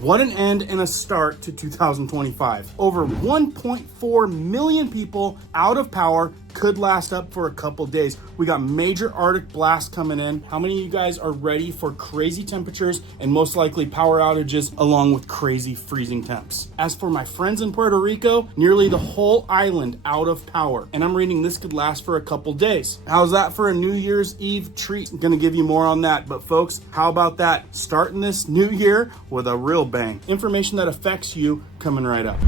What an end and a start to 2025. Over 1.4 million people out of power, could last up for a couple days. We got major Arctic blast coming in. How many of you guys are ready for crazy temperatures and most likely power outages along with crazy freezing temps? As for my friends in Puerto Rico, nearly the whole island out of power. And I'm reading this could last for a couple days. How's that for a New Year's Eve treat? I'm gonna give you more on that. But folks, how about that? Starting this new year with a real bang. Information that affects you coming right up.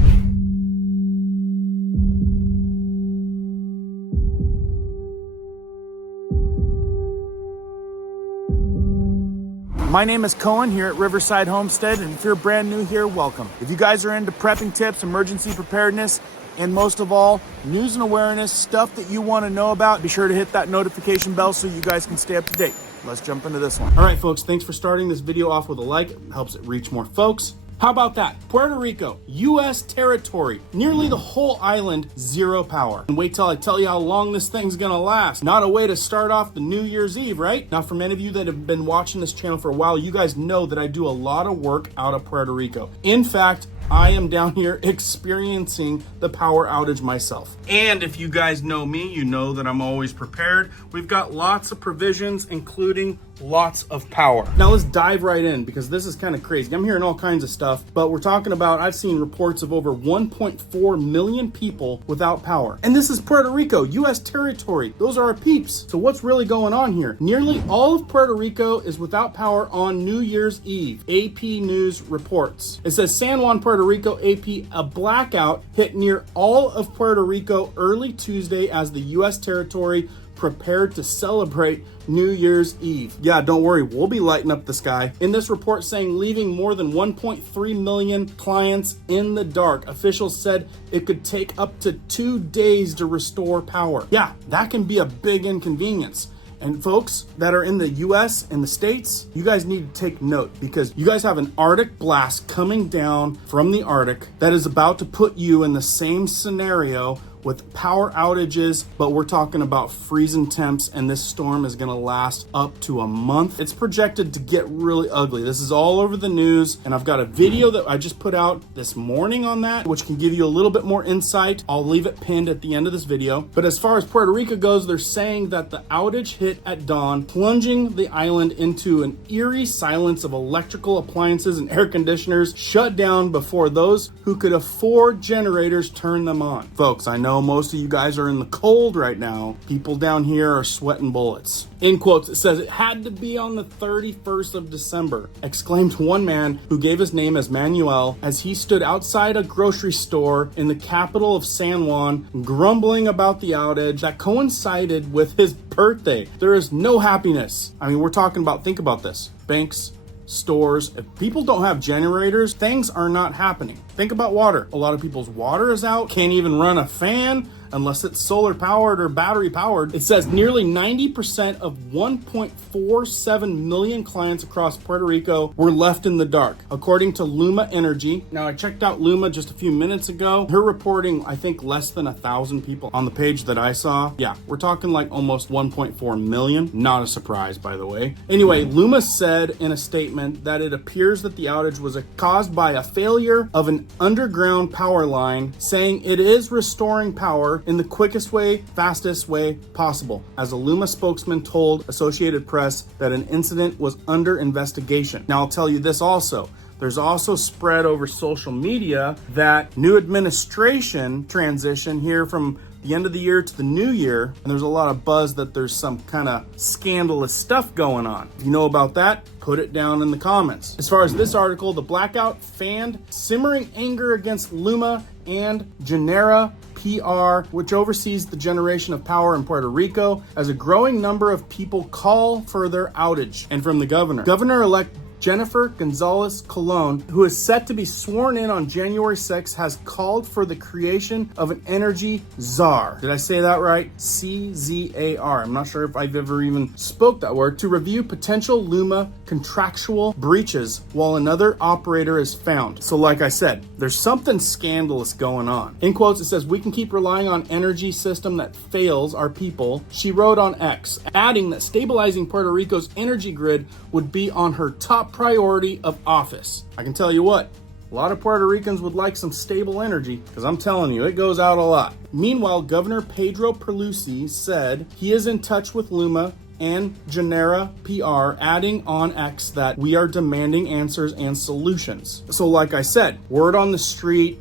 My name is Cohen here at Riverside Homestead, and if you're brand new here, welcome. If you guys are into prepping tips, emergency preparedness, and most of all, news and awareness, stuff that you want to know about, be sure to hit that notification bell so you guys can stay up to date. Let's jump into this one. All right, folks, thanks for starting this video off with a like. It helps it reach more folks. How about that? Puerto Rico, U.S. territory, nearly the whole island, zero power. And wait till I tell you how long this thing's gonna last. Not a way to start off the New Year's Eve, right? Now, for many of you that have been watching this channel for a while, you guys know that I do a lot of work out of Puerto Rico. In fact, I am down here experiencing the power outage myself. And if you guys know me, you know that I'm always prepared. We've got lots of provisions, including lots of power. Now let's dive right in because this is kind of crazy. I'm hearing all kinds of stuff, but we're talking about, I've seen reports of over 1.4 million people without power. And this is Puerto Rico, U.S. territory. Those are our peeps. So what's really going on here? Nearly all of Puerto Rico is without power on New Year's Eve. AP News reports. It says San Juan, Puerto Rico, AP, a blackout hit near all of Puerto Rico early Tuesday as the U.S. territory prepared to celebrate New Year's Eve. Yeah, don't worry, we'll be lighting up the sky. In this report saying leaving more than 1.3 million clients in the dark, officials said it could take up to 2 days to restore power. Yeah, that can be a big inconvenience. And folks that are in the US and the States, you guys need to take note because you guys have an Arctic blast coming down from the Arctic that is about to put you in the same scenario with power outages, but we're talking about freezing temps, and this storm is gonna last up to a month. It's projected to get really ugly. This is all over the news, and I've got a video that I just put out this morning on that, which can give you a little bit more insight. I'll leave it pinned at the end of this video. But as far as Puerto Rico goes, they're saying that the outage hit at dawn, plunging the island into an eerie silence of electrical appliances and air conditioners shut down before those who could afford generators turned them on. Folks, I know most of you guys are in the cold right now. People down here are sweating bullets. In quotes, it says it had to be on the 31st of December, exclaimed one man who gave his name as Manuel as he stood outside a grocery store in the capital of San Juan, grumbling about the outage that coincided with his birthday. There is no happiness. I mean, we're talking about, think about this, banks, stores. If people don't have generators, things are not happening. Think about water. A lot of people's water is out, can't even run a fan unless it's solar powered or battery powered. It says nearly 90% of 1.47 million clients across Puerto Rico were left in the dark, according to Luma Energy. Now, I checked out Luma just a few minutes ago. They're reporting, I think, less than 1,000 people on the page that I saw. Yeah, we're talking like almost 1.4 million. Not a surprise, by the way. Anyway, Luma said in a statement that it appears that the outage was caused by a failure of an underground power line, saying it is restoring power in the quickest way, fastest way possible, as a Luma spokesman told Associated Press that an incident was under investigation. Now, I'll tell you this also. There's also spread over social media that new administration transition here from the end of the year to the new year, and there's a lot of buzz that there's some kind of scandalous stuff going on. If you know about that, put it down in the comments. As far as this article, the blackout fanned simmering anger against Luma and Genera PR, which oversees the generation of power in Puerto Rico, as a growing number of people call for their outage. And from the Governor-elect Jennifer Gonzalez Colon, who is set to be sworn in on January 6th, has called for the creation of an energy czar. Did I say that right? CZAR. I'm not sure if I've ever even spoke that word, to review potential Luma contractual breaches while another operator is found. So like I said, there's something scandalous going on. In quotes, it says, "We can keep relying on energy system that fails our people," she wrote on X, adding that stabilizing Puerto Rico's energy grid would be on her top top priority of office. I can tell you what, a lot of Puerto Ricans would like some stable energy, because I'm telling you, it goes out a lot. Meanwhile, Governor Pedro Pierluisi said he is in touch with Luma and Genera PR, adding on X that we are demanding answers and solutions. So like I said, word on the street,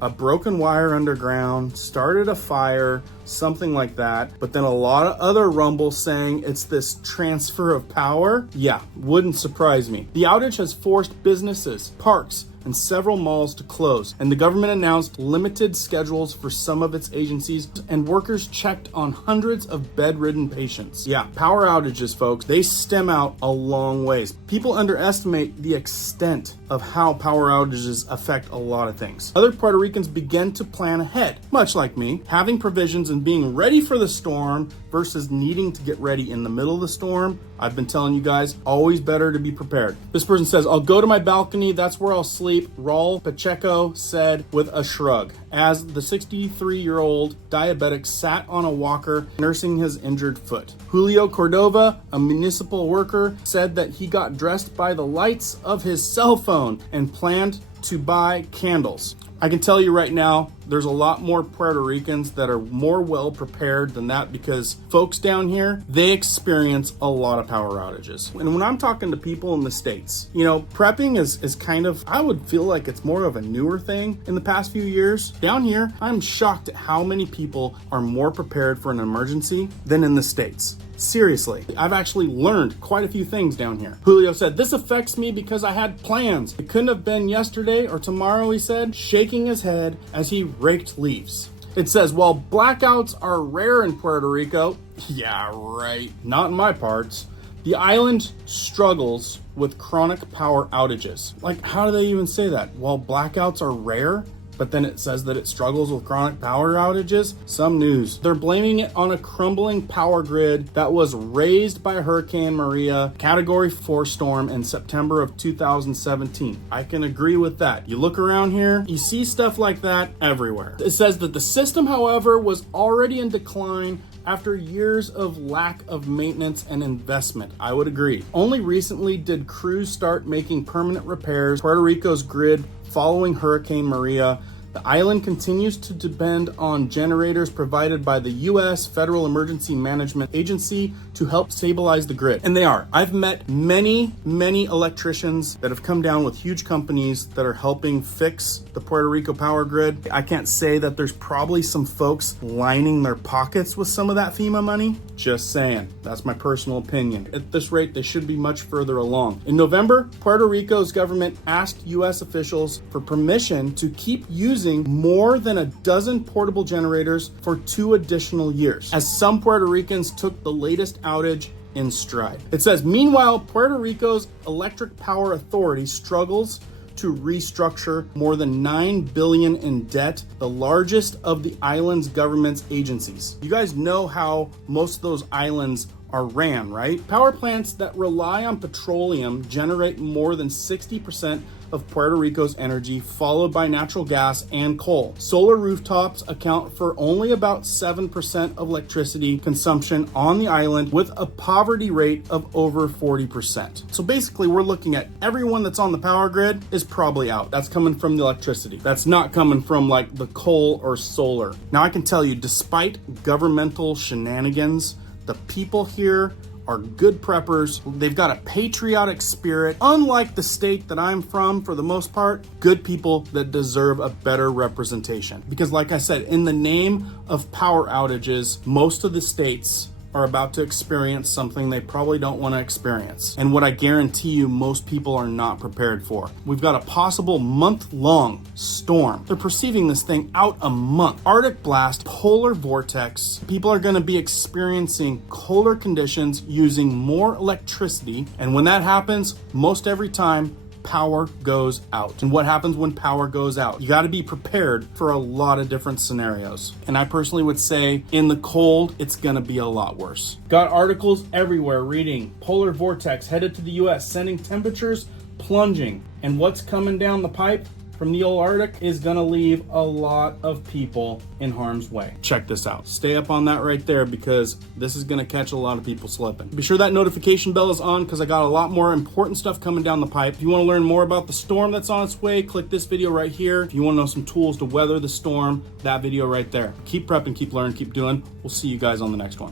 a broken wire underground, started a fire, something like that. But then a lot of other rumble saying it's this transfer of power. Yeah, wouldn't surprise me. The outage has forced businesses, parks, and several malls to close, and the government announced limited schedules for some of its agencies, and workers checked on hundreds of bedridden patients. Yeah, power outages, folks, they stem out a long ways. People underestimate the extent of how power outages affect a lot of things. Other Puerto Ricans began to plan ahead, much like me, having provisions and being ready for the storm versus needing to get ready in the middle of the storm. I've been telling you guys, always better to be prepared. This person says, I'll go to my balcony, that's where I'll sleep, Raul Pacheco said with a shrug, as the 63-year-old diabetic sat on a walker nursing his injured foot. Julio Cordova, a municipal worker, said that he got dressed by the lights of his cell phone and planned to buy candles. I can tell you right now, there's a lot more Puerto Ricans that are more well prepared than that, because folks down here, they experience a lot of power outages. And when I'm talking to people in the States, you know, prepping is kind of, I would feel like it's more of a newer thing in the past few years. Down here, I'm shocked at how many people are more prepared for an emergency than in the States. Seriously, I've actually learned quite a few things down here. Julio said, this affects me because I had plans. It couldn't have been yesterday or tomorrow, he said, shaking his head as he raked leaves. It says, while blackouts are rare in Puerto Rico, yeah, right, not in my parts, the island struggles with chronic power outages. Like, how do they even say that? While blackouts are rare, but then it says that it struggles with chronic power outages? Some news. They're blaming it on a crumbling power grid that was raised by Hurricane Maria, Category 4 storm in September of 2017. I can agree with that. You look around here, you see stuff like that everywhere. It says that the system, however, was already in decline after years of lack of maintenance and investment. I would agree. Only recently did crews start making permanent repairs to Puerto Rico's grid following Hurricane Maria. The island continues to depend on generators provided by the U.S. Federal Emergency Management Agency to help stabilize the grid. And they are. I've met many electricians that have come down with huge companies that are helping fix the Puerto Rico power grid. I can't say that there's probably some folks lining their pockets with some of that FEMA money. Just saying. That's my personal opinion. At this rate, they should be much further along. In November, Puerto Rico's government asked U.S. officials for permission to keep using more than a dozen portable generators for 2 additional years, as some Puerto Ricans took the latest outage in stride. It says, meanwhile, Puerto Rico's Electric Power Authority struggles to restructure more than $9 billion in debt, the largest of the island's government's agencies. You guys know how most of those islands are ran, right? Power plants that rely on petroleum generate more than 60% of Puerto Rico's energy, followed by natural gas and coal. Solar rooftops account for only about 7% of electricity consumption on the island, with a poverty rate of over 40%. So basically, we're looking at everyone that's on the power grid is probably out. That's coming from the electricity. That's not coming from like the coal or solar. Now, I can tell you, despite governmental shenanigans, the people here are good preppers. They've got a patriotic spirit. Unlike the state that I'm from, for the most part, good people that deserve a better representation. Because like I said, in the name of power outages, most of the states are about to experience something they probably don't want to experience. And what I guarantee you most people are not prepared for. We've got a possible month-long storm. They're perceiving this thing out a month. Arctic blast, polar vortex. People are going to be experiencing colder conditions, using more electricity. And when that happens, most every time, power goes out. And what happens when power goes out? You got to be prepared for a lot of different scenarios. And I personally would say in the cold, it's going to be a lot worse. Got articles everywhere reading polar vortex headed to the US, sending temperatures plunging. And what's coming down the pipe? from the old Arctic is gonna leave a lot of people in harm's way. Check this out. Stay up on that right there because this is gonna catch a lot of people slipping. Be sure that notification bell is on because I got a lot more important stuff coming down the pipe. If you wanna learn more about the storm that's on its way, click this video right here. If you wanna know some tools to weather the storm, that video right there. Keep prepping, keep learning, keep doing. We'll see you guys on the next one.